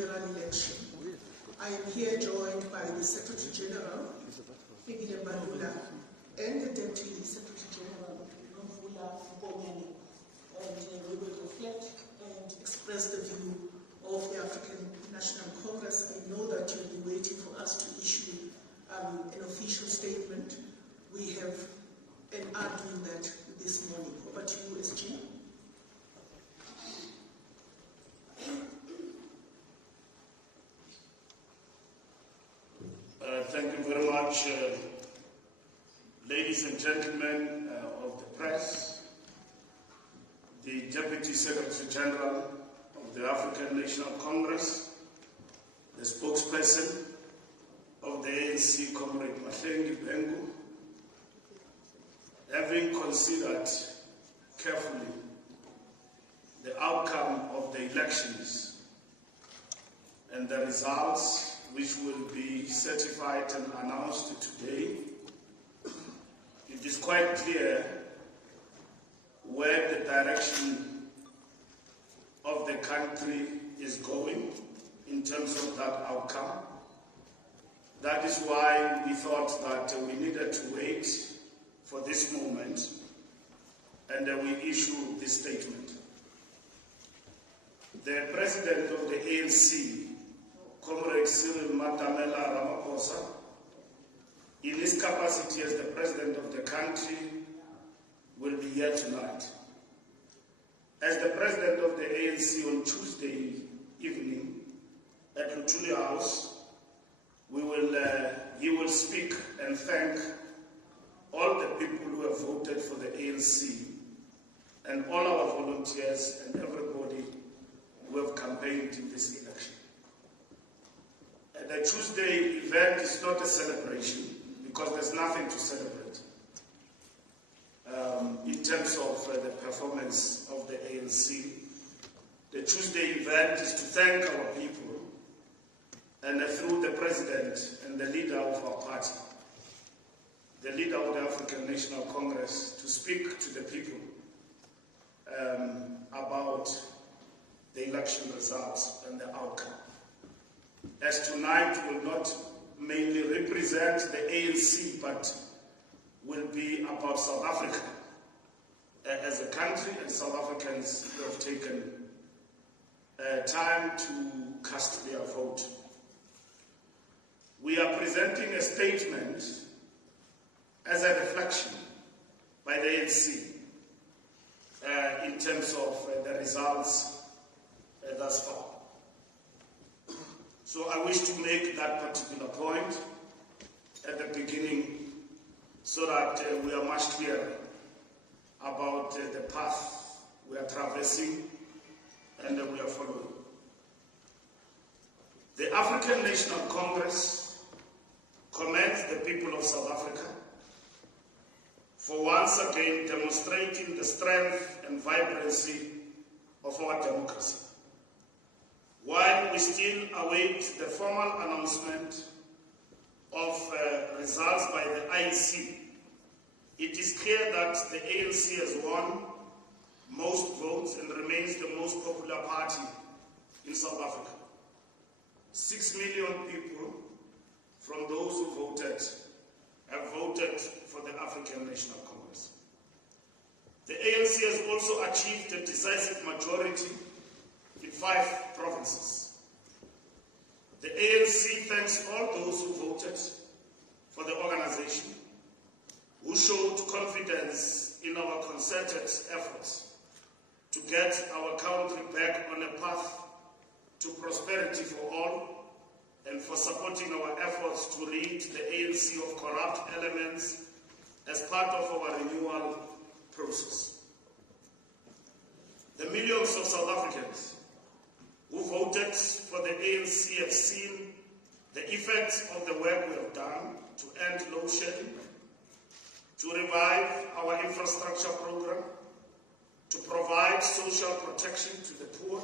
general election. I am here joined by the Secretary General, Fikile Mbalula, and the Deputy Secretary General, and we will reflect and express the view of the African National Congress. I know that you'll be waiting for us to issue an official statement. We have an argument that this morning. Over to you, SG. Thank you very much, ladies and gentlemen of the press, the Deputy Secretary General of the African National Congress, the spokesperson of the ANC, Comrade Fikile Mbalula. Having considered carefully the outcome of the elections and the results which will be certified and announced today, it is quite clear where the direction of the country is going in terms of that outcome. That is why we thought that we needed to wait for this moment, and we issue this statement. The President of the ANC, Comrade Fikile, in his capacity as the President of the country, will be here tonight. As the President of the ANC on Tuesday evening at Luthuli House, he will speak and thank all the people who have voted for the ANC and all our volunteers and everybody who have campaigned in this election. The Tuesday event is not a celebration because there's nothing to celebrate in terms of the performance of the ANC. The Tuesday event is to thank our people and through the President and the leader of our party, the leader of the African National Congress, to speak to the people about the election results and the outcome. As tonight will not mainly represent the ANC, but will be about South Africa as a country, and South Africans who have taken time to cast their vote. We are presenting a statement as a reflection by the ANC in terms of the results thus far. So I wish to make that particular point at the beginning so that we are much clearer about the path we are traversing and we are following. The African National Congress commends the people of South Africa for once again demonstrating the strength and vibrancy of our democracy. While we still await the formal announcement of results by the IEC, it is clear that the ANC has won most votes and remains the most popular party in South Africa. 6 million people from those who voted have voted for the African National Congress. The ANC has also achieved a decisive majority in 5 provinces. The ANC thanks all those who voted for the organization, who showed confidence in our concerted efforts to get our country back on a path to prosperity for all, and for supporting our efforts to rid the ANC of corrupt elements as part of our renewal process. The millions of South Africans who voted for the ANC have seen the effects of the work we have done to end load shedding, to revive our infrastructure program, to provide social protection to the poor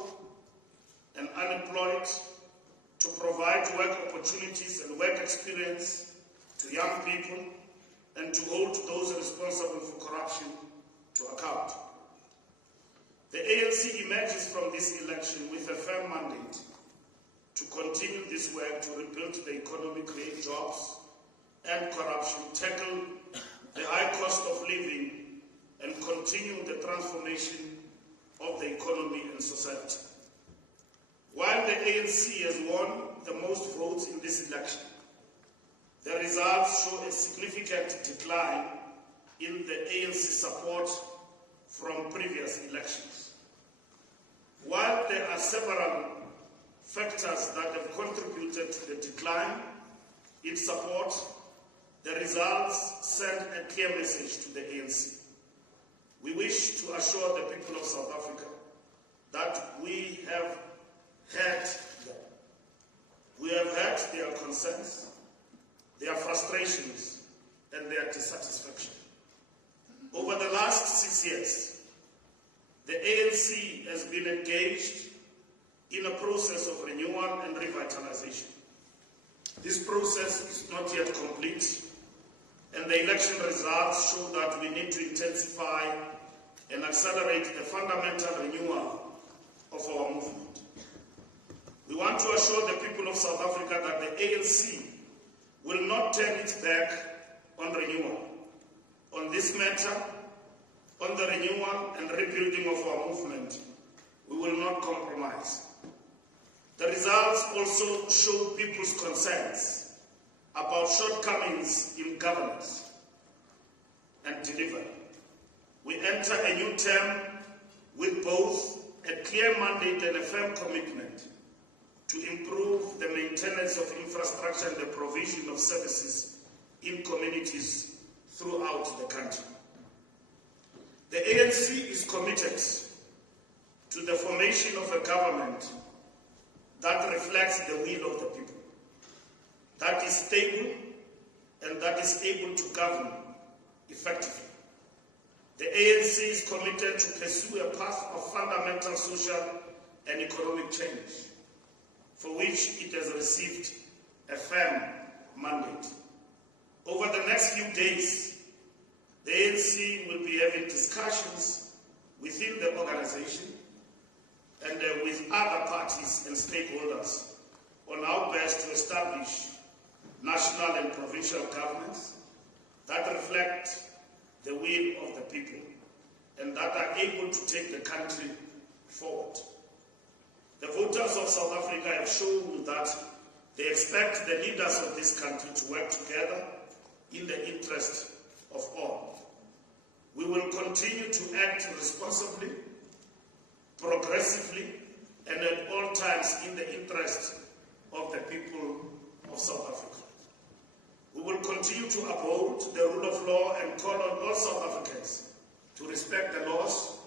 and unemployed, to provide work opportunities and work experience to young people, and to hold those responsible for corruption to account. The ANC emerges from this election with a firm mandate continue this work to rebuild the economy, create jobs and corruption, tackle the high cost of living, and continue the transformation of the economy and society. While the ANC has won the most votes in this election, the results show a significant decline in the ANC support from previous elections. While there are several factors that have contributed to the decline in support, the results send a clear message to the ANC. We wish to assure the people of South Africa that we have heard them. We have heard their concerns, their frustrations, and their dissatisfaction. Over the last 6 years, the ANC has been engaged in a process of renewal and revitalization. This process is not yet complete, and the election results show that we need to intensify and accelerate the fundamental renewal of our movement. We want to assure the people of South Africa that the ANC will not turn its back on renewal. On this matter, on the renewal and rebuilding of our movement, we will not compromise. The results also show people's concerns about shortcomings in governance and delivery. We enter a new term with both a clear mandate and a firm commitment to improve the maintenance of infrastructure and the provision of services in communities throughout the country. The ANC is committed to the formation of a government that reflects the will of the people, that is stable and that is able to govern effectively. The ANC is committed to pursue a path of fundamental social and economic change, for which it has received a firm mandate. Over the next few days, the ANC will be having discussions within the organization and with other parties and stakeholders on how best to establish national and provincial governments that reflect the will of the people and that are able to take the country forward. The voters of South Africa have shown that they expect the leaders of this country to work together in the interest of all. We will continue to act responsibly, progressively, and at all times in the interest of the people of South Africa. We will continue to uphold the rule of law and call on all South Africans to respect the laws,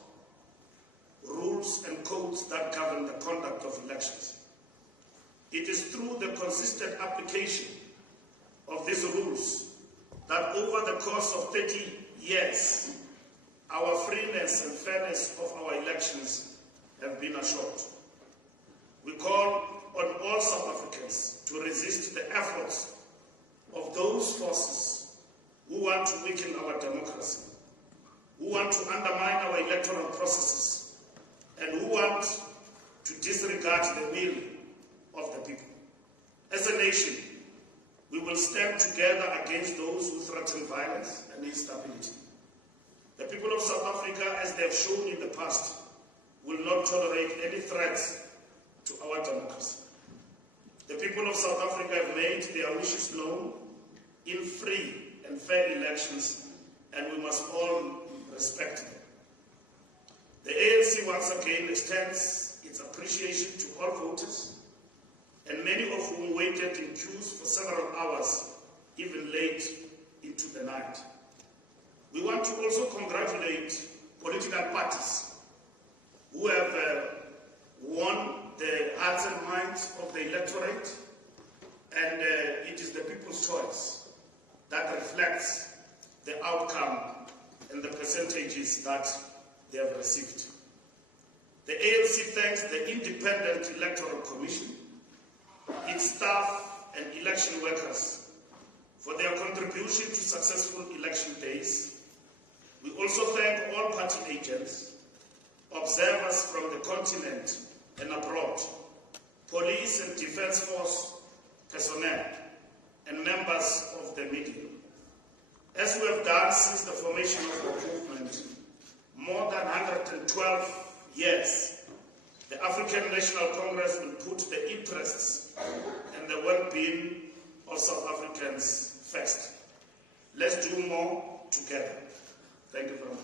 rules, and codes that govern the conduct of elections. It is through the consistent application of these rules that over the course of 30 years, our freeness and fairness of our elections have been assured. We call on all South Africans to resist the efforts of those forces who want to weaken our democracy, who want to undermine our electoral processes, and who want to disregard the will of the people. As a nation, we will stand together against those who threaten violence and instability. The people of South Africa, as they have shown in the past, will not tolerate any threats to our democracy. The people of South Africa have made their wishes known in free and fair elections, and we must all respect them. The ANC once again extends its appreciation to all voters, and many of whom waited in queues for several hours, even late into the night. We want to also congratulate political parties who have won the hearts and minds of the electorate, and it is the people's choice that reflects the outcome and the percentages that they have received. The ANC thanks the Independent Electoral Commission, its staff and election workers for their contribution to successful election days. We also thank all party agents, observers from the continent and abroad, police and defense force African National Congress will put the interests and the well-being of South Africans first. Let's do more together. Thank you very much.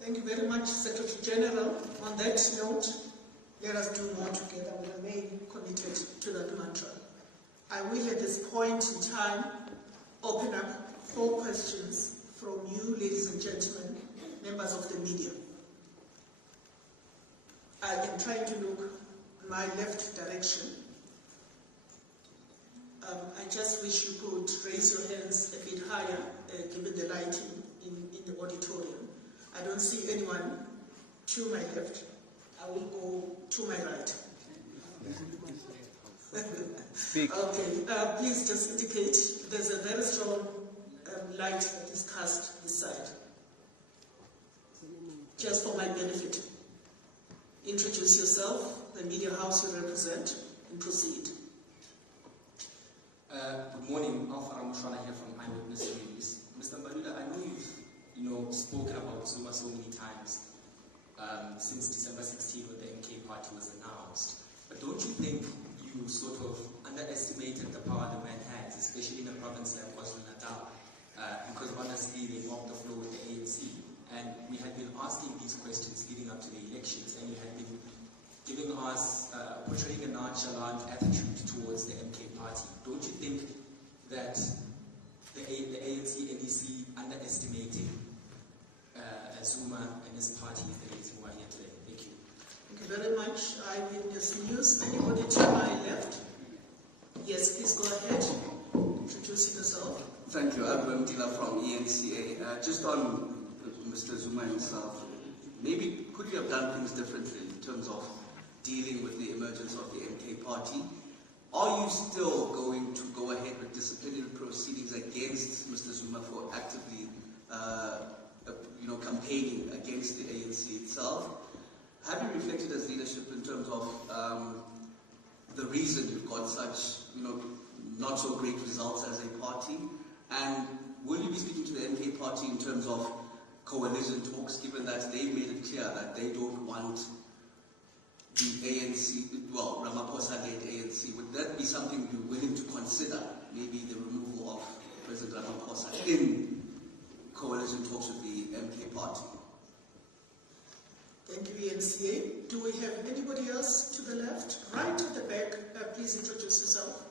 Thank you very much, Secretary General. On that note, let us do more together. We remain committed to that mantra. I will, at this point in time, open up 4 questions from you, ladies and gentlemen, members of the media. I am trying to look in my left direction. I just wish you could raise your hands a bit higher, given the lighting in the auditorium. I don't see anyone to my left. I will go to my right. Speak. Okay, please just indicate. There's a very strong light that is cast this side. Just for my benefit. Introduce yourself, the media house you represent, and proceed. Good morning, Alpha Ramushwana here from Eyewitness News. Mr. Mbalula, I know you've spoken about Zuma so many times since December 16 when the MK party was announced. But don't you think you sort of underestimated the power the man has, especially in a province like KwaZulu-Natal? Because honestly, they walked the floor with the ANC. And we had been asking these questions leading up to the elections, and you had been giving us, portraying a nonchalant attitude towards the MK party. Don't you think that the ANC, NEC underestimating Zuma and his party is the reason why here today? Thank you. Thank you very much. Eyewitness News. Anybody to my left? Yes, please go ahead. Introducing yourself. Thank you. I'm Mtila from ENCA. Just on Mr. Zuma himself, maybe could you have done things differently in terms of dealing with the emergence of the MK party? Are you still going to go ahead with disciplinary proceedings against Mr. Zuma for actively campaigning against the ANC itself? Have you reflected as leadership in terms of the reason you've got such not so great results as a party? And will you be speaking to the MK party in terms of coalition talks, given that they've made it clear that they don't want the ANC, well, Ramaphosa-led ANC? Would that be something you're willing to consider, maybe the removal of President Ramaphosa in coalition talks with the MK party? Thank you, ENCA. Do we have anybody else to the left? Right at the back, please introduce yourself.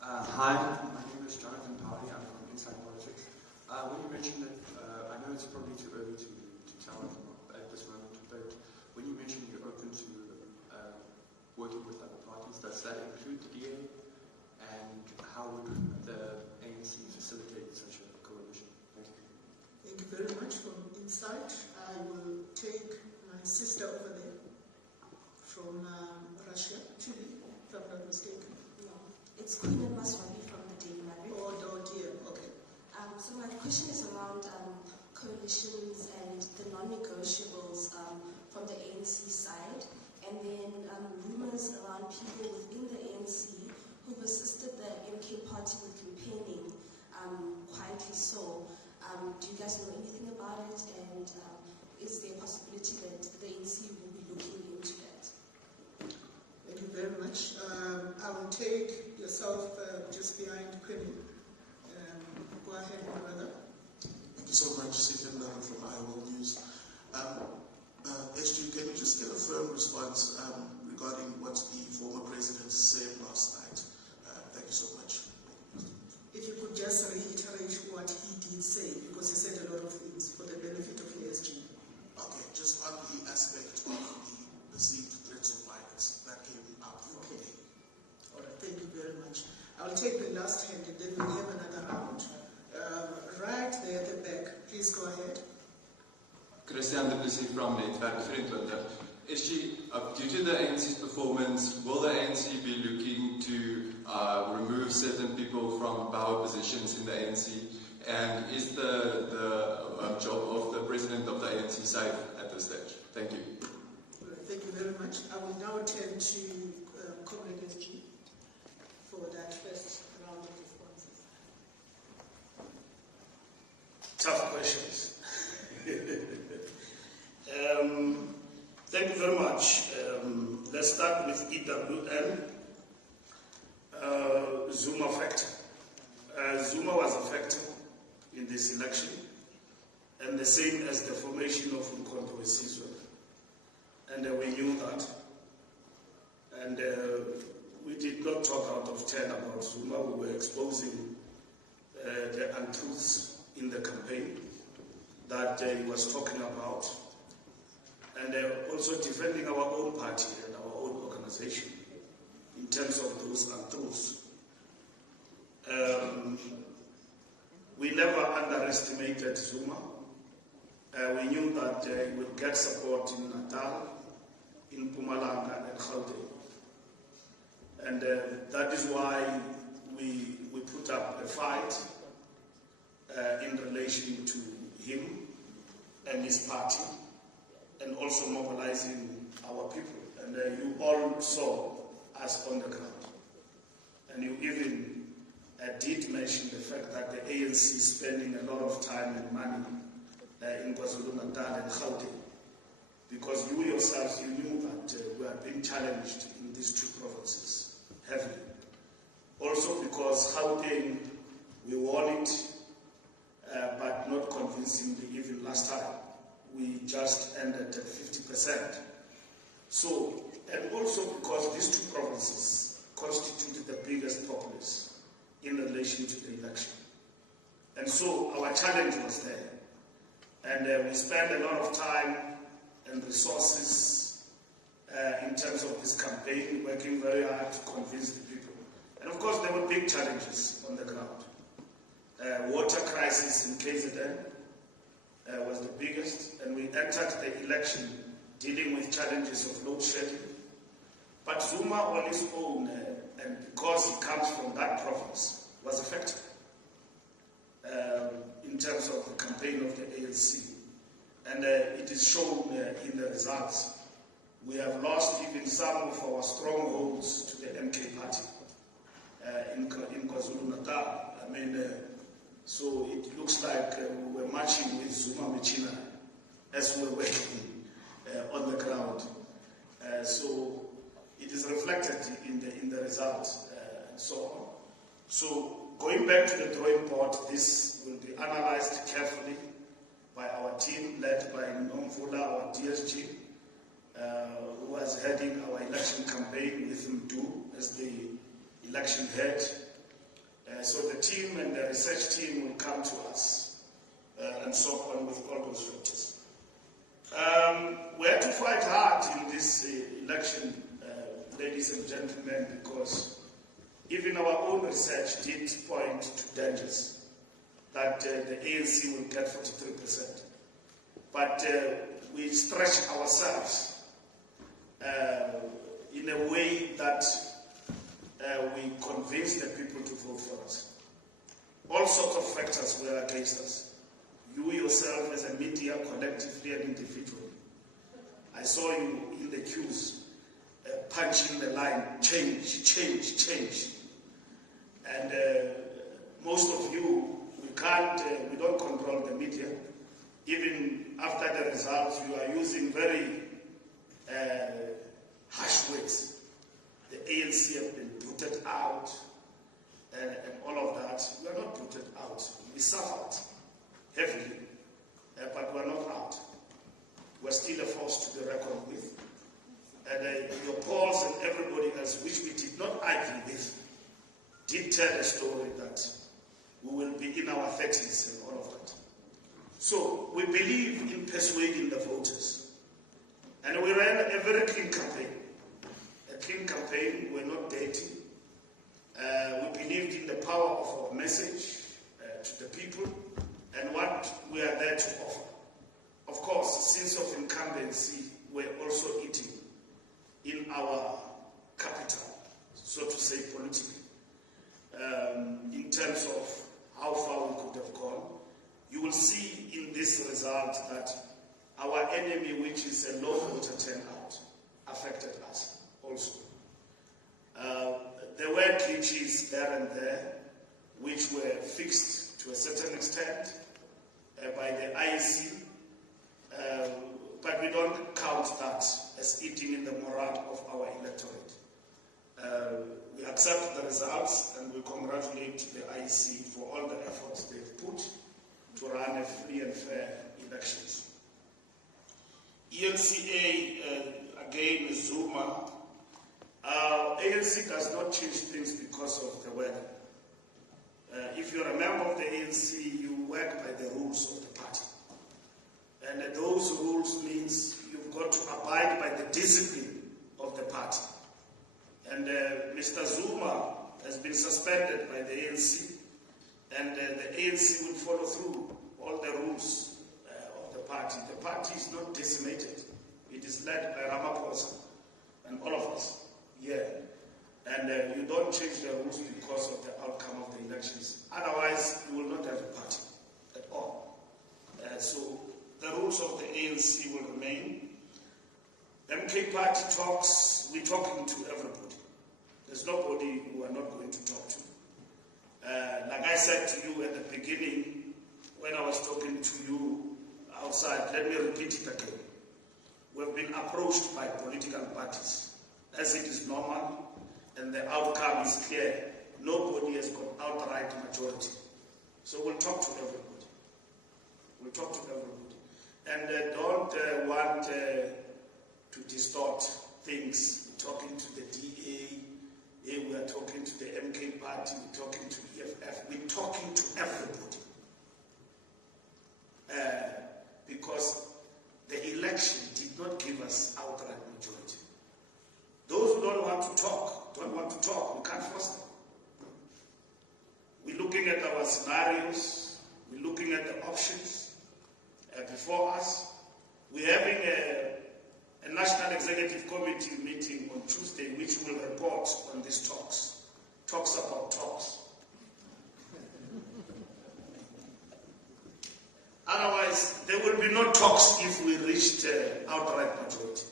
Hi, my name is Jonathan Party. I'm from Inside Politics. When you mentioned that, I know it's probably too early to tell at this moment, but when you mentioned you're open to working with other parties, does that include the DA? And how would the ANC facilitate such a coalition? Thank you. Thank you very much from Inside. I will take my sister over there from Russia, Chile, if I'm not mistaken. No, it's Queen Maswali from the Daily Maverick. Oh, dear, okay. So my question is around coalitions and the non-negotiables from the ANC side, and then rumors around people within the ANC who've assisted the MK party with campaigning, quietly so. Do you guys know anything about it, and is there a possibility that the ANC will be looking into that? Thank you very much. I will take yourself just behind Quinn. Go ahead, my brother. Thank you so much, Secretary from Iowa News. SG, can you just get a firm response regarding what the former president said last night? Thank you so much. If you could just reiterate what he did say, because he said a lot of things for the benefit of ESG. Okay, just on the aspect of the perceived threats of violence that came up from the day. All right, thank you very much. I will take the last hand and then we'll have another round. Right there at the back, please go ahead. Christian de Plessis from Netwerk 24. SG, due to the ANC's performance, will the ANC be looking to remove certain people from power positions in the ANC? And is the job of the president of the ANC safe at this stage? Thank you. Thank you very much. I will now turn to Comrade SG for that first round of responses. Thank you very much. Let's start with EWN. Zuma factor. Zuma was a factor in this election, and the same as the formation of Mkhonto Wesizwe. And we knew that. And we did not talk out of 10 about Zuma. We were exposing the untruths in the campaign that he was talking about, and also defending our own party and our own organization in terms of those untruths. We never underestimated Zuma. We knew that he would get support in Natal, in Mpumalanga and Gauteng. And that is why we put up a fight in relation to him and his party, and also mobilizing our people. And you all saw us on the ground. And you even did mention the fact that the ANC is spending a lot of time and money in KwaZulu-Natal and Gauteng, because you yourselves, you knew that we are being challenged in these two provinces heavily. Also because Gauteng, we won it, but not convincingly. Even last time, we just ended at 50%. So, and also because these two provinces constituted the biggest populace in relation to the election. And so our challenge was there. And we spent a lot of time and resources in terms of this campaign, working very hard to convince the people. And of course, there were big challenges on the ground. Water crisis in KZN was the biggest, and we entered the election dealing with challenges of load shedding. But Zuma on his own, and because he comes from that province, was affected in terms of the campaign of the ANC. And it is shown in the results. We have lost even some of our strongholds to the MK party in KwaZulu-Natal. I mean, so it looks like we were marching with Zuma Machina as we were working on the ground. So it is reflected in the results and so on. So going back to the drawing board, this will be analyzed carefully by our team led by Nomvula, our DSG, who was heading our election campaign with Mdu as the election head. So the team and the research team will come to us and so on with all those factors. We had to fight hard in this election, ladies and gentlemen, because even our own research did point to dangers that the ANC will get 43%. But we stretched ourselves in a way that we convinced the people to vote for us. All sorts of factors were against us. You yourself as a media, collectively and individually. I saw you in the queues punching the line, change, change, change. And most of you, we don't control the media. Even after the results, you are using very harsh words. The ANC have been booted out and all of that. We are not booted out. We suffered heavily, but we are not out. We are still a force to be reckoned with. And your polls and everybody else, which we did not argue with, did tell a story that we will be in our 30s and all of that. So we believe in persuading the voters. And we ran a very clean campaign. A clean campaign, we were not dirty. We believed in the power of our message to the people and what we are there to offer. Of course, the sense of incumbency, we're also eating in our capital, so to say, politically. In terms of how far we could have gone, you will see in this result that our enemy, which is a low voter turnout, affected us also. There were glitches there and there, which were fixed to a certain extent by the IEC, but we don't count that as eating in the morale of our electorate. We accept the results and we congratulate the IEC for all the efforts they've put to run a free and fair elections. ENCA, again, Zuma. ANC does not change things because of the weather. If you're a member of the ANC, you work by the rules of the party. And those rules means you've got to abide by the discipline of the party. And Mr. Zuma has been suspended by the ANC, and the ANC will follow through all the rules of the party. The party is not decimated. It is led by Ramaphosa and all of us here. And you don't change the rules because of the outcome of the elections. Otherwise, you will not have a party at all. So the rules of the ANC will remain. MK party talks, we're talking to everybody. There's nobody who are not going to talk to. Like I said to you at the beginning, when I was talking to you outside, let me repeat it again. We've been approached by political parties, as it is normal, and the outcome is clear. Nobody has got outright majority. So we'll talk to everybody. We'll talk to everybody. And don't want to distort things. We're talking to the DA, we are talking to the MK party, we're talking to EFF, we're talking to everybody. Because the election did not give us outright majority. Those who don't want to talk, we can't force them. We're looking at our scenarios, we're looking at the options before us. We're having a National Executive Committee meeting on Tuesday, which will report on these talks. Talks about talks. Otherwise, there will be no talks if we reached outright majority.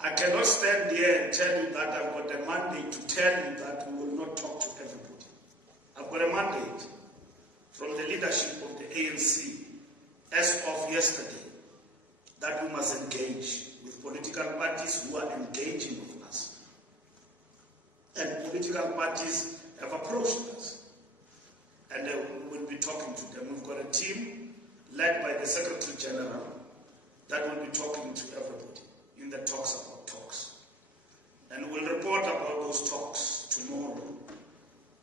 I cannot stand here and tell you that I've got a mandate to tell you that we will not talk to everybody. I've got a mandate from the leadership of the ANC as of yesterday that we must engage with political parties who are engaging with us. And political parties have approached us. And we will be talking to them. We've got a team led by the Secretary General that will be talking to everybody in the talks about talks. And we'll report about those talks tomorrow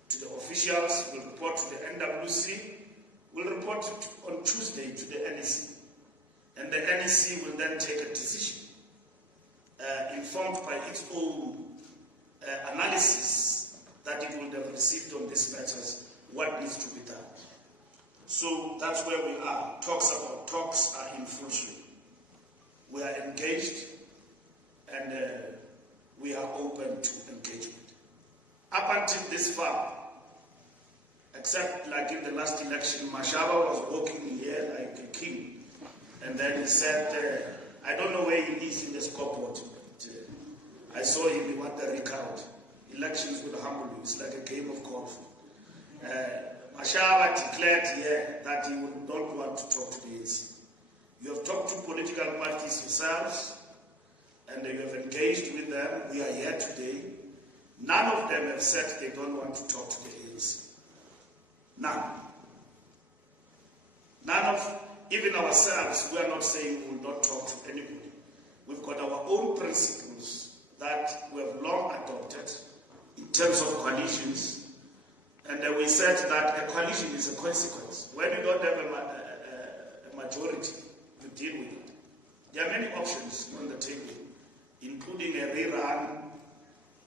to the officials, we'll report to the NWC, we'll report on Tuesday to the NEC. And the NEC will then take a decision informed by its own analysis that it will have received on these matters, what needs to be done. So that's where we are. Talks about talks are in full swing. We are engaged and we are open to engagement. Up until this far, except like in the last election, Mashaba was walking here like a king. And then he said, I don't know where he is in the scoreboard, but I saw him, he wanted to recount. Elections will humble you. It's like a game of golf. Mashaba declared here that he would not want to talk to the ANC. You have talked to political parties yourselves, and you have engaged with them. We are here today. None of them have said they don't want to talk to the ANC. None. None of, even ourselves, we are not saying we will not talk to anybody. We've got our own principles that we have long adopted in terms of coalitions. And we said that a coalition is a consequence. When you don't have a majority, you deal with it. There are many options on the table, including a rerun,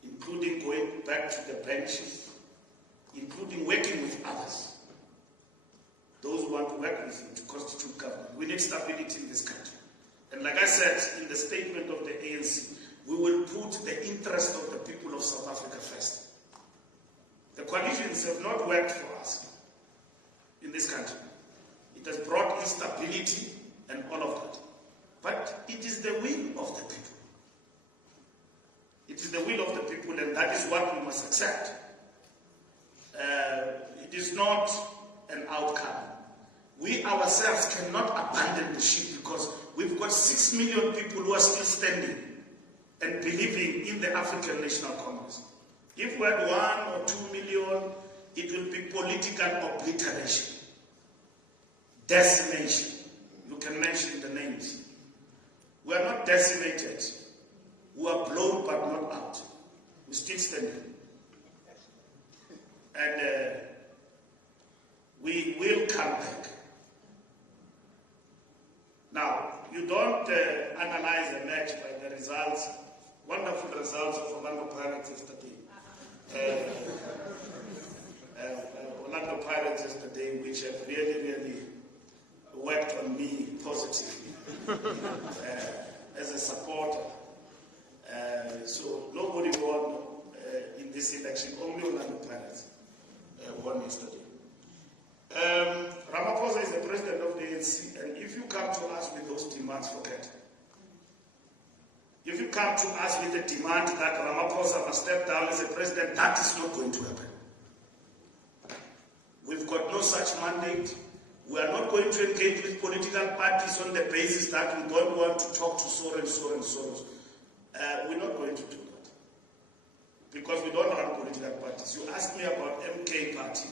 including going back to the benches, including working with others. Those who want to work with you to constitute government. We need stability in this country. And like I said in the statement of the ANC, we will put the interest of the people of South Africa first. The coalitions have not worked for us in this country. It has brought instability and all of that. But it is the will of the people. It is the will of the people, and that is what we must accept. It is not an outcome. We ourselves cannot abandon the ship because we've got 6 million people who are still standing and believing in the African National Congress. If we had 1 or 2 million, it will be political obliteration, decimation. You can mention the names. We are not decimated. We are blown but not out. We're still standing. And we will come back. Now, you don't analyze a match by the results, wonderful results of Orlando Pirates yesterday. Orlando Pirates yesterday, which have really worked on me positively as a supporter. So nobody won in this election, only Orlando Pirates won yesterday. Ramaphosa is the president of the ANC, and if you come to us with those demands, forget it. If you come to us with a demand that Ramaphosa must step down as a president, that is not going to happen. We've got no such mandate. We are not going to engage with political parties on the basis that we don't want to talk to so and so and so. We're not going to do that. Because we don't run political parties. You asked me about MK Party.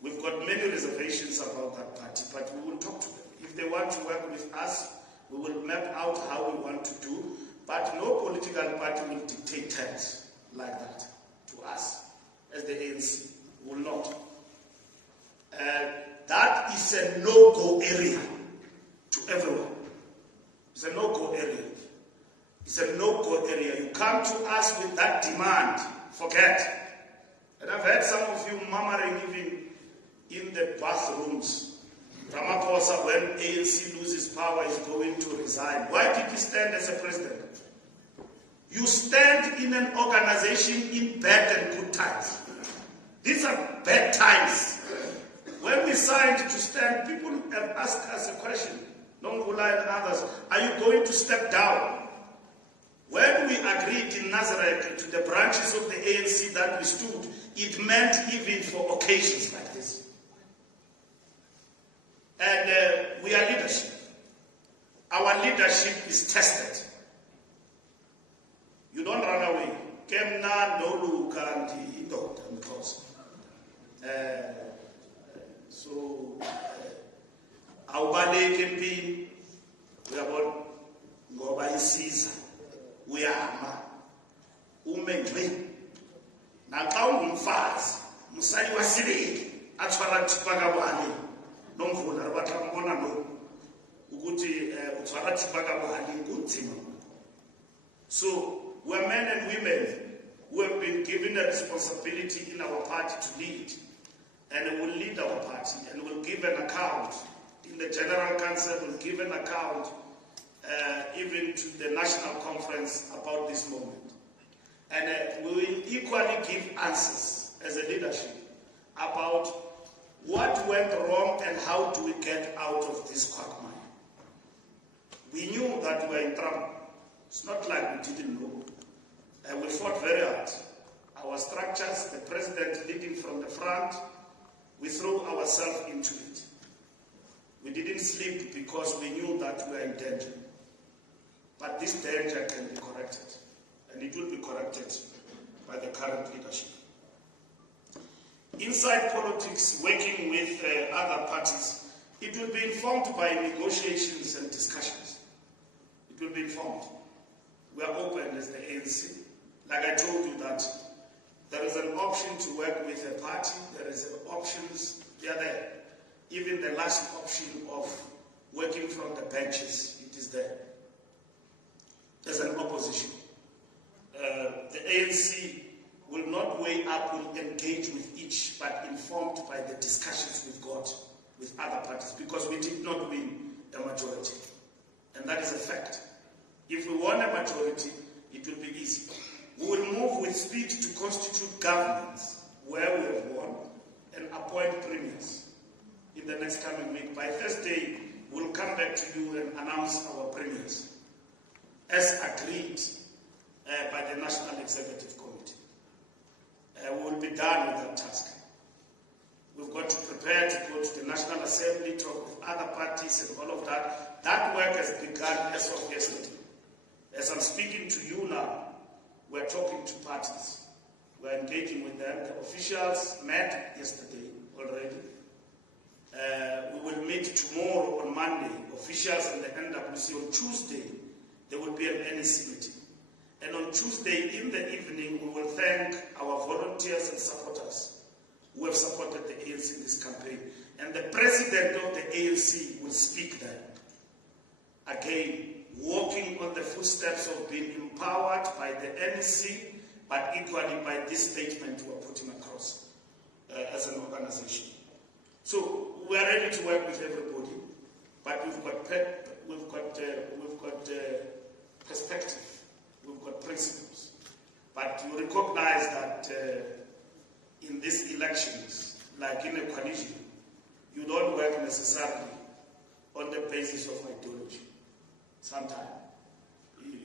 We've got many reservations about that party, but we will talk to them. If they want to work with us, we will map out how we want to do, but no political party will dictate terms like that to us as the ANC. We will not. That is a no-go area to everyone. It's a no-go area. It's a no-go area. You come to us with that demand, forget. And I've heard some of you murmuring even in the bathrooms. Ramaphosa, when ANC loses power, is going to resign. Why did he stand as a president? You stand in an organization in bad and good times. These are bad times. When we signed to stand, people have asked us a question, Nongula and others, are you going to step down? When we agreed in Nazareth to the branches of the ANC that we stood, it meant even for occasions like this. And we are leadership. Our leadership is tested. You don't run away. Kemna no kandi doctor because. So awubaleke empini uyabona ngoba isiza uyama ume ngci naxa ungumfazi umsali wasibili athwala thipa kabali nomvula abathambona no ukuthi uthwala thipa kabali kunzima. So we're men and women who have been given a responsibility in our party to lead. And we'll lead our party and we'll give an account. In the General Council, we'll give an account even to the National Conference about this moment. And we will equally give answers as a leadership about what went wrong and how do we get out of this quagmire. We knew that we were in trouble. It's not like we didn't know. And we fought very hard. Our structures, the president leading from the front, we threw ourselves into it. We didn't sleep because we knew that we were in danger. But this danger can be corrected. And it will be corrected by the current leadership. Inside politics, working with other parties, it will be informed by negotiations and discussions. It will be informed. We are open as the ANC. Like I told you that there is an option to work with a party. There is options. They are there. Even the last option of working from the benches, it is there. There's an opposition. The ANC will not weigh up, will engage with each, but informed by the discussions we've got with other parties, because we did not win a majority. And that is a fact. If we won a majority, it will be easy. We will move with speed to constitute governments where we have won and appoint premiers in the next coming week. By Thursday, we'll come back to you and announce our premiers as agreed by the National Executive Committee. We will be done with that task. We've got to prepare to go to the National Assembly, talk with other parties and all of that. That work has begun as of yesterday. As I'm speaking to you now, we're talking to parties. We're engaging with them. The officials met yesterday already. We will meet tomorrow on Monday. Officials in the NWC on Tuesday, there will be an NEC meeting. And on Tuesday in the evening, we will thank our volunteers and supporters who have supported the ANC in this campaign. And the president of the ANC will speak there. Again, walking on the footsteps of being empowered by the NEC, but equally by this statement we are putting across as an organization. So we are ready to work with everybody, but we've got perspective, we've got principles. But you recognize that in these elections, like in a coalition, you don't work necessarily on the basis of ideology. Sometimes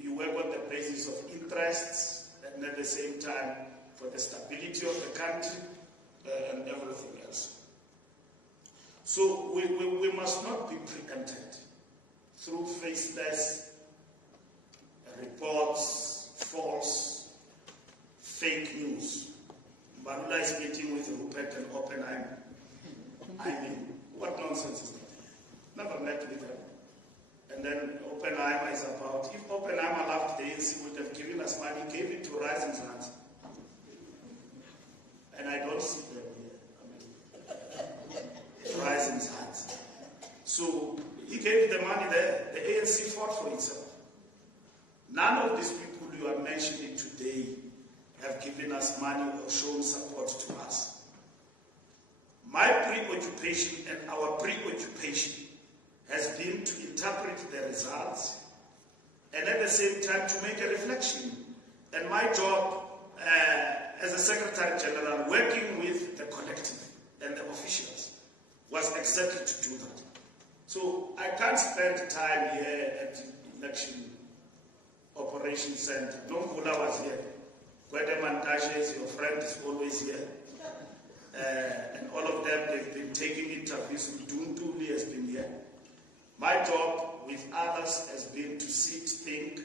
you work on the basis of interests, and at the same time for the stability of the country and everything else. So we must not be preempted through faceless reports, false, fake news. Mbalula is meeting with Rupert and Oppenheimer. I mean, what nonsense is that? Never met with them. And then Oppenheimer is about, if Oppenheimer loved the ANC, would have given us money, gave it to Rising's hands. And I don't see them here. I mean, Rising's hands. So he gave the money there. The ANC fought for itself. None of these people you are mentioning today have given us money or shown support to us. My preoccupation and our preoccupation has been to interpret the results and at the same time to make a reflection. And my job as a Secretary General, working with the collective and the officials, was exactly to do that. So I can't spend time here at the election operations center. Nonkula was here. Kwede Mantashe is your friend, is always here. And all of them, they've been taking interviews. Duntuli has been here. My job with others has been to sit, think.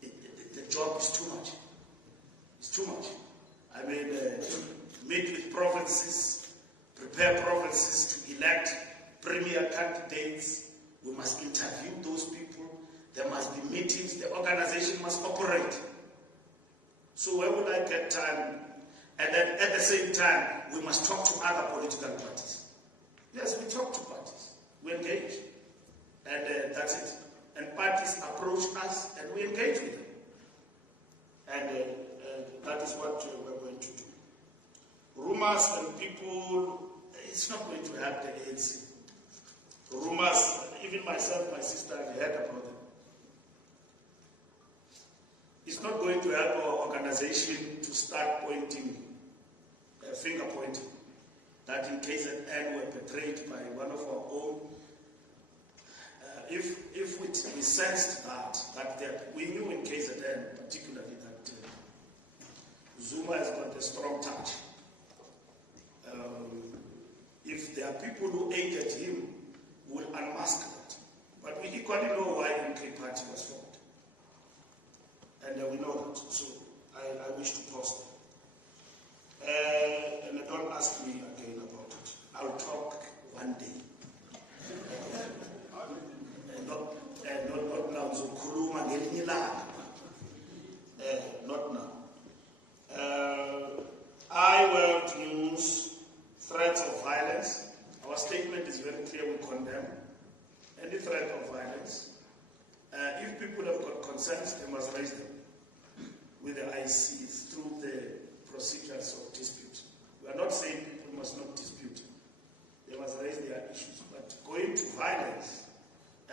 The job is too much. It's too much. I mean, meet with provinces, prepare provinces to elect premier candidates. We must interview those people. There must be meetings. The organization must operate. So where would I get time? And then at the same time, we must talk to other political parties. Yes, we talk to parties. We engage. And that's it. And parties approach us and we engage with them. And that is what we're going to do. Rumors and people, it's not going to help the ANC. Rumors, even myself, my sister, I've heard about them. It's not going to help our organization to start pointing, finger pointing, that in KZN were betrayed by one of our own. If we sensed that we knew in KZN particularly that Zuma has got a strong touch. If there are people who aided him, we will unmask that. But we equally know why MK Party was formed. And we know that. So I wish to pause there. And don't ask me again about it. I'll talk one day. Not now. Not now. World News, threats of violence. Our statement is very clear. We condemn any threat of violence. If people have got concerns, they must raise them with the IC through the procedures of dispute. We are not saying people must not dispute. They must raise their issues. But going to violence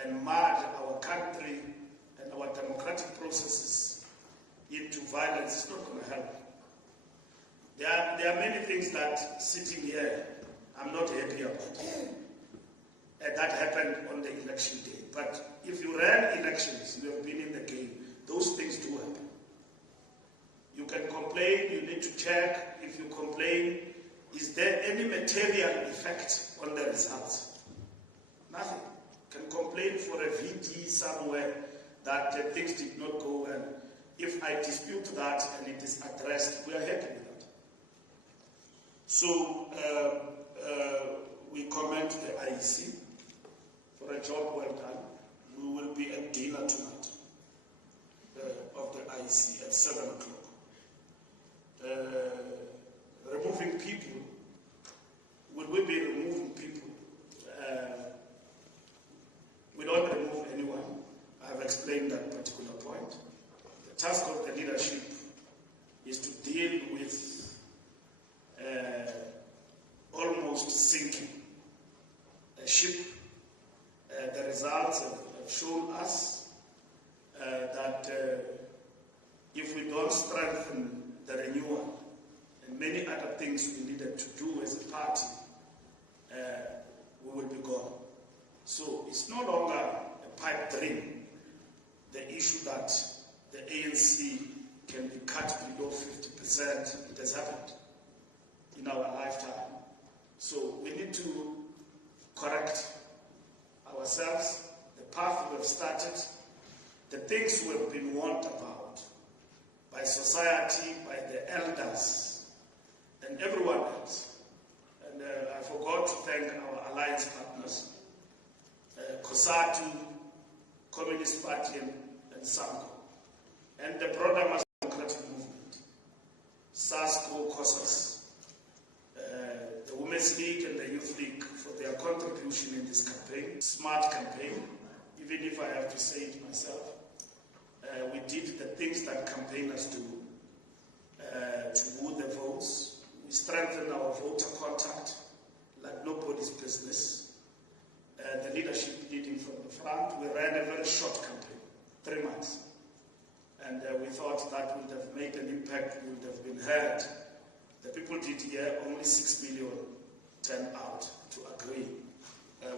and merge our country and our democratic processes into violence is not going to help. There are many things that sitting here I'm not happy about. And that happened on the election day. But if you ran elections, you have been in the game, those things do happen. You can complain, you need to check. If you complain, is is there any material effect on the results? Nothing. Can complain for a VD somewhere that things did not go well. If I dispute that and it is addressed, we are happy with that. So we commend the IEC for a job well done. We will be at dinner tonight of the IEC at 7 o'clock. Removing people, will we be removing people? We don't remove anyone. I have explained that particular point. The task of the leadership is to deal with almost sinking a ship. The results have shown us that if we don't strengthen the renewal and many other things we needed to do as a party, we will be gone. So it's no longer a pipe dream, the issue that the ANC can be cut below 50%. It has happened in our lifetime. So we need to correct ourselves, the path we have started, the things we have been warned about by society, by the elders, and everyone else. And I forgot to thank our alliance partners, COSATU, Communist Party, and SAMCO, and the broader Mass Democratic Movement, SASCO, COSAS, the Women's League and the Youth League for their contribution in this campaign, smart campaign, even if I have to say it myself. We did the things that campaigners do to woo the votes. We strengthened our voter contact like nobody's business. The leadership leading from the front. We ran a very short campaign, 3 months. And we thought that would have made an impact, would have been heard. The people did hear only 6 million turned out to agree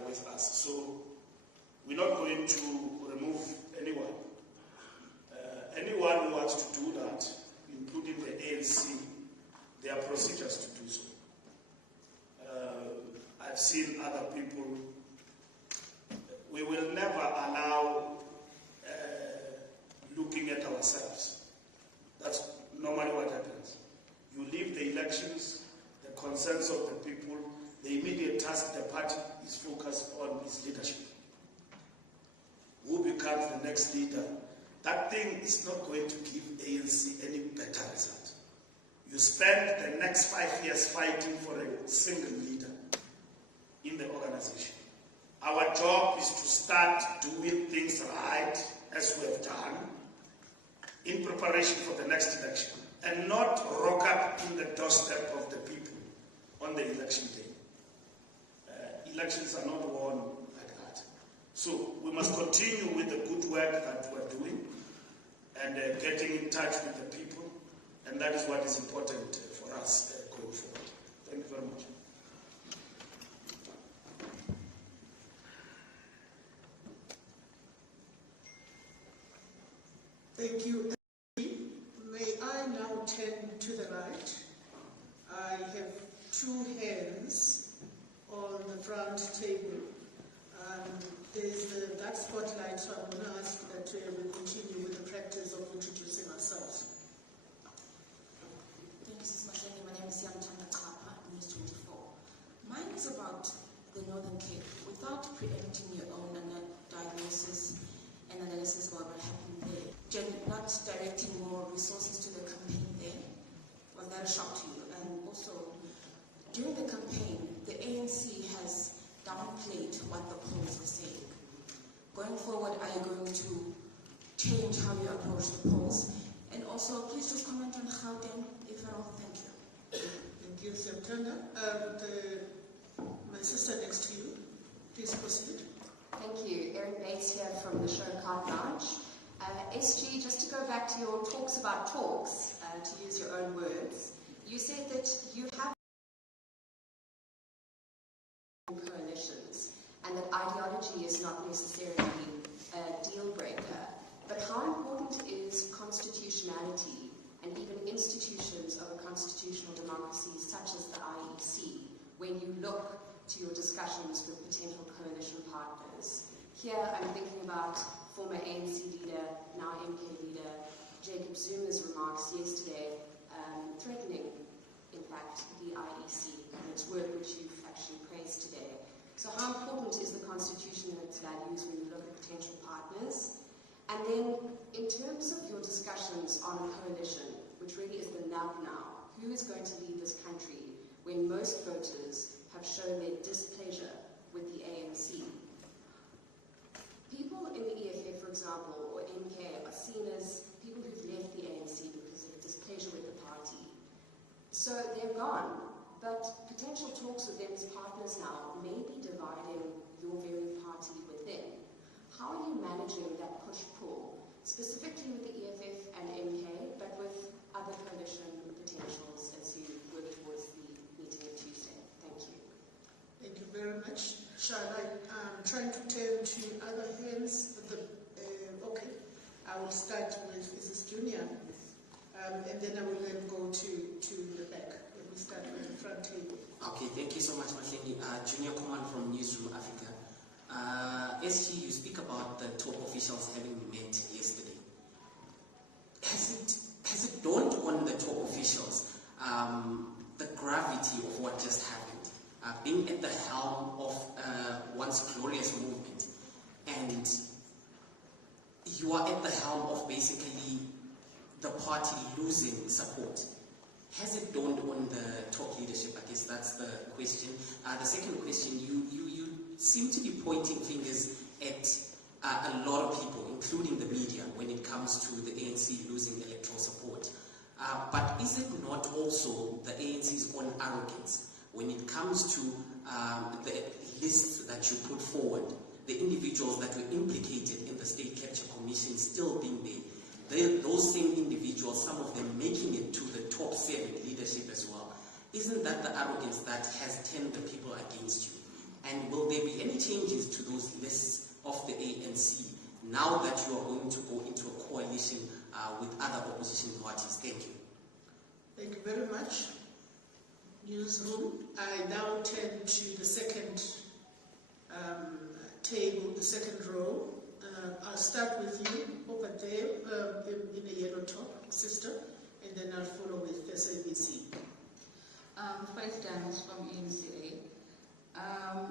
with us. So we're not going to remove anyone. Anyone who wants to do that, including the ANC, there are procedures to do so. I've seen other people. We will never allow looking at ourselves. That's normally what happens. You leave the elections, the concerns of the people, the immediate task the party is focused on is leadership. Who becomes the next leader? That thing is not going to give ANC any better result. You spend the next 5 years fighting for a single leader in the organization. Our job is to start doing things right, as we have done, in preparation for the next election, and not rock up in the doorstep of the people on the election day. Elections are not won like that. So we must continue with the good work that we're doing and getting in touch with the people, and that is what is important for us going forward. Thank you very much. Thank you. May I now turn to the right? I have 2 hands on the front table. There's that spotlight, so I'm going to ask that we continue with the practice of introducing ourselves. Thank you, Mrs. Mashani. My name is Yamtanda Kapa, News 24. Mine is about the Northern Cape. Without preempting your own diagnosis and analysis about what happened there, not directing more resources to the campaign there, was that a shock to you? And also, during the campaign, the ANC has downplayed what the polls were saying. Going forward, are you going to change how you approach the polls? And also, please just comment on Gauteng, if at all. Thank you. Thank you, September. My sister next to you, please proceed. Thank you. Erin Bates here from the Show Card Lounge. SG, just to go back to your talks about talks, to use your own words, you said that you have coalitions and that ideology is not necessarily a deal breaker. But how important is constitutionality and even institutions of a constitutional democracy such as the IEC when you look to your discussions with potential coalition partners? Here I'm thinking about former ANC leader, now MK leader, Jacob Zuma's remarks yesterday, threatening, in fact, the IEC and its work, which you've actually praised today. So how important is the Constitution and its values when you look at potential partners? And then, in terms of your discussions on a coalition, which really is the nub now, who is going to lead this country when most voters have shown their displeasure with the ANC? People in the EFF, for example, or MK, are seen as people who've left the ANC because of displeasure with the party. So they're gone, but potential talks with them as partners now may be dividing your very party with them. How are you managing that push-pull, specifically with the EFF and MK, but with other coalition potentials as you work towards the meeting on Tuesday? Thank you. Thank you very much. Shall I'm trying to turn to other hands. Okay, I will start with Mrs. Junior, and then I will then go to the back. Let me start with the front table. Okay, thank you so much, Mahlengi. Junior Command from Newsroom Africa. SG, you speak about the top officials having met yesterday. Has it dawned on the top officials the gravity of what just happened? Being at the helm of once glorious movement, and you are at the helm of basically the party losing support. Has it dawned on the top leadership? I guess that's the question. The second question, you seem to be pointing fingers at a lot of people, including the media, when it comes to the ANC losing electoral support. But is it not also the ANC's own arrogance when it comes to the lists that you put forward, the individuals that were implicated in the State Capture Commission still being there, those same individuals, some of them making it to the top 7 leadership as well? Isn't that the arrogance that has turned the people against you? And will there be any changes to those lists of the ANC now that you are going to go into a coalition with other opposition parties? Thank you. Thank you very much. Newsroom. I now turn to the second table, the second row. I'll start with you over there in a yellow top, sister, and then I'll follow with SABC. Faith Daniels from ENCA.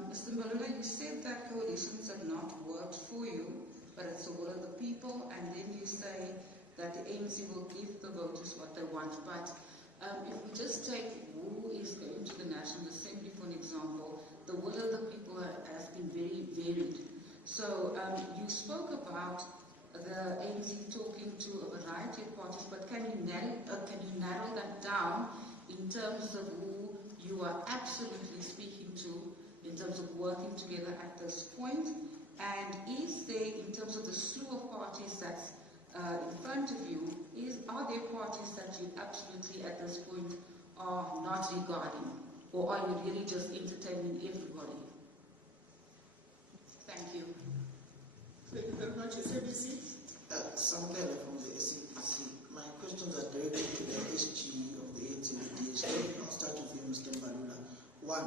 Mr. Mbalula, you said that coalitions have not worked for you, but it's the will of the people, and then you say that the ANC will give the voters what they want. But if we just take who is going to the National Assembly, for an example, the will of the people has been very varied. So you spoke about the ANC talking to a variety of parties, but can you narrow that down in terms of who you are absolutely speaking to in terms of working together at this point? And is there, in terms of the slew of parties that's in front of you, are there parties that you absolutely at this point are not regarding? Or are you really just entertaining everybody? Thank you. Thank you very much. SABC? Samkele from the SABC. My questions are directed to the SG of the ANC and the DSG. I'll start with you, Mr. Mbalula. One,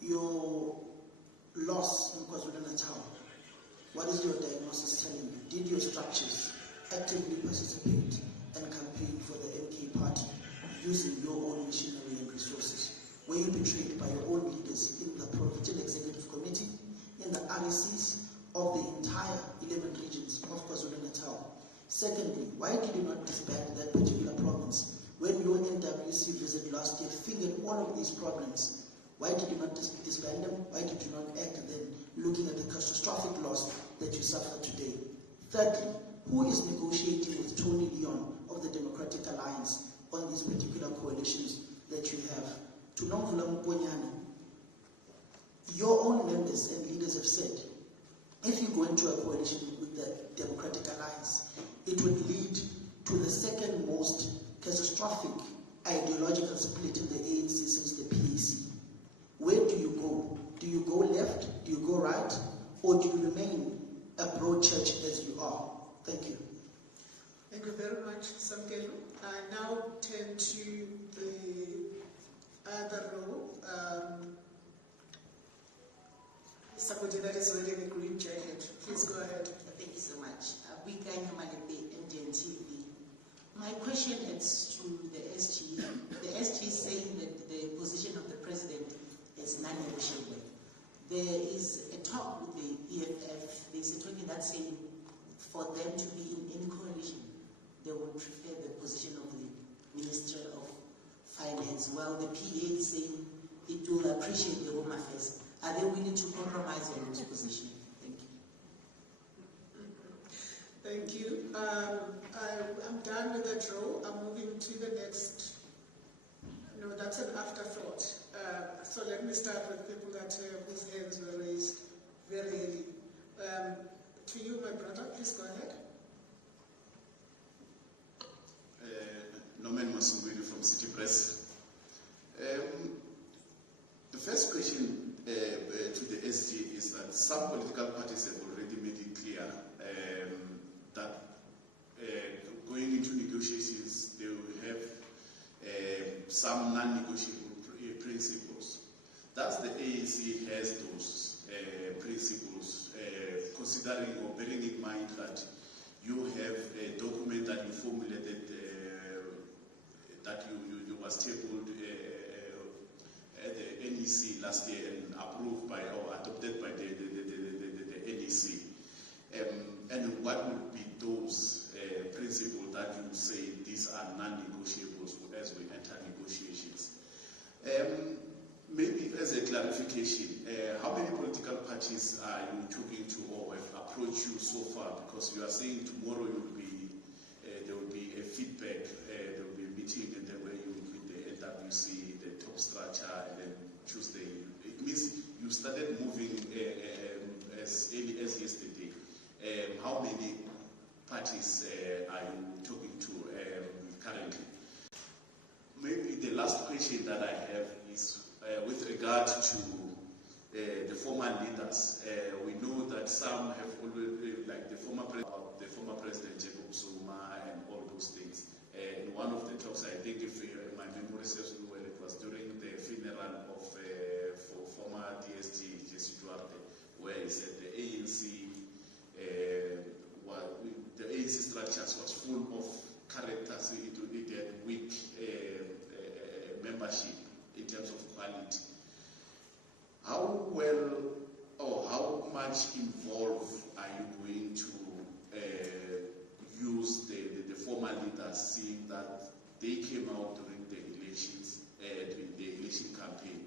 your loss in KwaZulu-Natal. What is your diagnosis telling you? Did your structures actively participate and campaign for the MK party using your own machinery and resources? Were you betrayed by your own leaders in the Provincial Executive Committee, in the RECs of the entire 11 regions of KwaZulu-Natal? Secondly, why did you not disband that particular province when your NWC visit last year fingered all of these problems? Why did you not disband them? Why did you not act then, looking at the catastrophic loss that you suffer today? Thirdly, who is negotiating with Tony Leon of the Democratic Alliance on these particular coalitions that you have? To Nomvula Mponyana, your own members and leaders have said, if you go into a coalition with the Democratic Alliance, it would lead to the second most catastrophic ideological split in the ANC since the PAC. Where do you go? Do you go left? Do you go right? Or do you remain a broad church as you are? Thank you. Thank you very much, Samkelo. I now turn to the other row. Somebody that is wearing a green jacket. Please go ahead. Thank you so much. Wika Nyamalete, Indian TV. My question is to the SG. The SG is saying that the position of the president is non-negotiable. There is a talk with the EFF. There's a talking that's saying for them to be in any coalition, they would prefer the position of the Minister of Finance, while the PA is saying it will appreciate the Home Affairs. Are they willing to compromise on this position? Thank you. Thank you. I'm done with that row. I'm moving to the next. No, that's an afterthought. So let me start with people that whose hands were raised very early. To you, my brother, please go ahead. Norman Masubiri from City Press. The first question to the SG is that some political parties have already made it clear that going into negotiations, they will have some non-negotiable principles. Thus, the ANC has those principles, considering or bearing in mind that you have a document that you formulated that you was tabled at the NEC last year and approved by or adopted by the NEC. And what would be those principles that you say these are non-negotiables as we enter negotiations? Maybe as a clarification, how many political parties are you talking to or have approached you so far? Because you are saying tomorrow there will be a feedback, there will be a meeting, and then where you will meet the LWC, the top structure, and then Tuesday. It means you started moving as early as yesterday. How many parties are you talking to currently? Maybe the last question that I have is with regard to the former leaders. We know that some have already, like the former President Jacob Zuma and all those things. In one of the talks, I think if my memory serves me well, it was during the funeral of for former DSG Jesse Duarte, where he said the ANC structures was full of characters. It had weak membership in terms of quality. How well or how much involved are you going to use the former leaders, seeing that they came out during the elections, during the election campaign?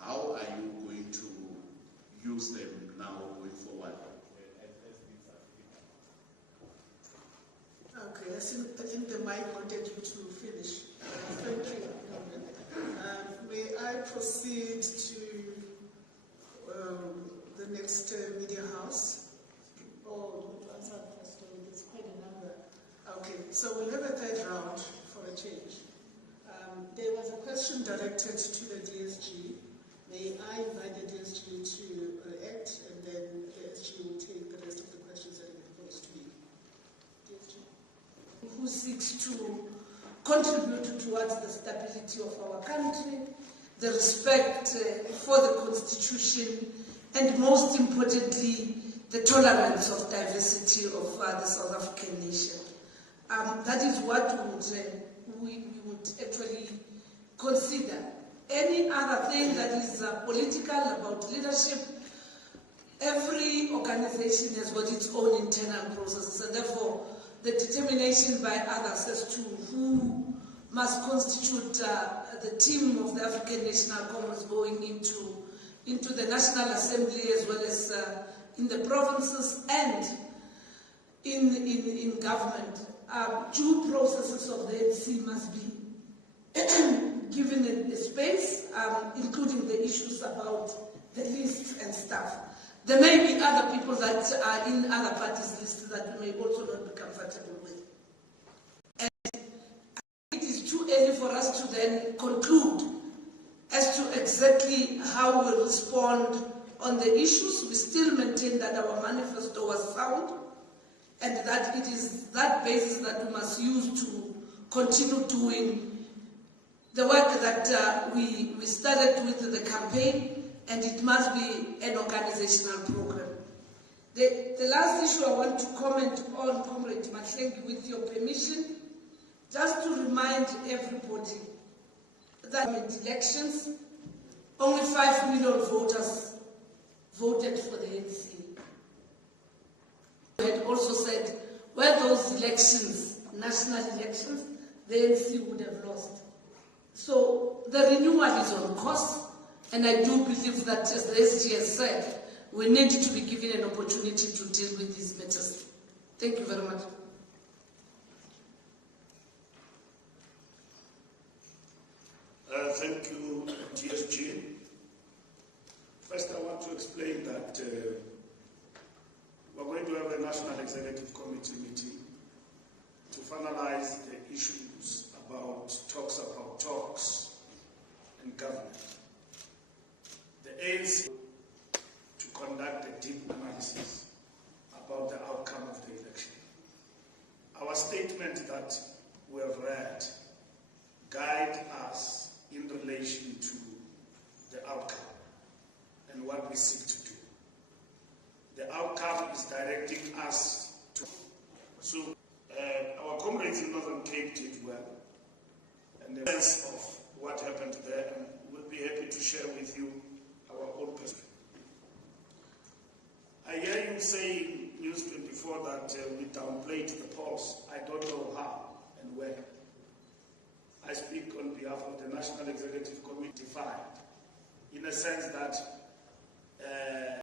How are you going to use them now going forward? Okay, I think the mic wanted you to finish. Thank you. May I proceed to the next media house? Oh, answer first. There's quite a number. Okay, so we'll have a third round for a change. There was a question directed to the DSG. May I invite the DSG to react, and then the DSG will take the rest of the questions that have been posed to me. DSG. Who seeks to contribute towards the stability of our country, the respect for the Constitution, and most importantly, the tolerance of diversity of the South African nation. That is what we would actually consider. Any other thing that is political about leadership, every organization has got its own internal processes, and therefore the determination by others as to who must constitute the team of the African National Congress going into the National Assembly, as well as in the provinces and in government. Due processes of the ANC must be given a space, including the issues about the lists and stuff. There may be other people that are in other parties' lists that we may also not be comfortable with. And it is too early for us to then conclude as to exactly how we respond on the issues. We still maintain that our manifesto was sound, and that it is that basis that we must use to continue doing the work that we started with the campaign, and it must be an organizational program. The last issue I want to comment on, Comrade Mahlengi, with your permission, just to remind everybody that in elections, only 5 million voters voted for the ANC. I had also said, were those elections, national elections, the ANC would have lost. So the renewal is on course, and I do believe that, as the SG has said, we need to be given an opportunity to deal with these matters. Thank you very much. Thank you, TSG. First, I want to explain that we're going to have a National Executive Committee meeting to finalize the issues about talks and government. The ANC to conduct a deep analysis about the outcome of the election. Our statement that we have read guide us in relation to the outcome and what we seek to do. The outcome is directing us to. So our comrades in Northern Cape did well, and the sense of what happened there, and we'll be happy to share with you our own perspective. I hear you saying, News 24, that we downplayed the polls. I don't know how and where. I speak on behalf of the National Executive Committee, in a sense that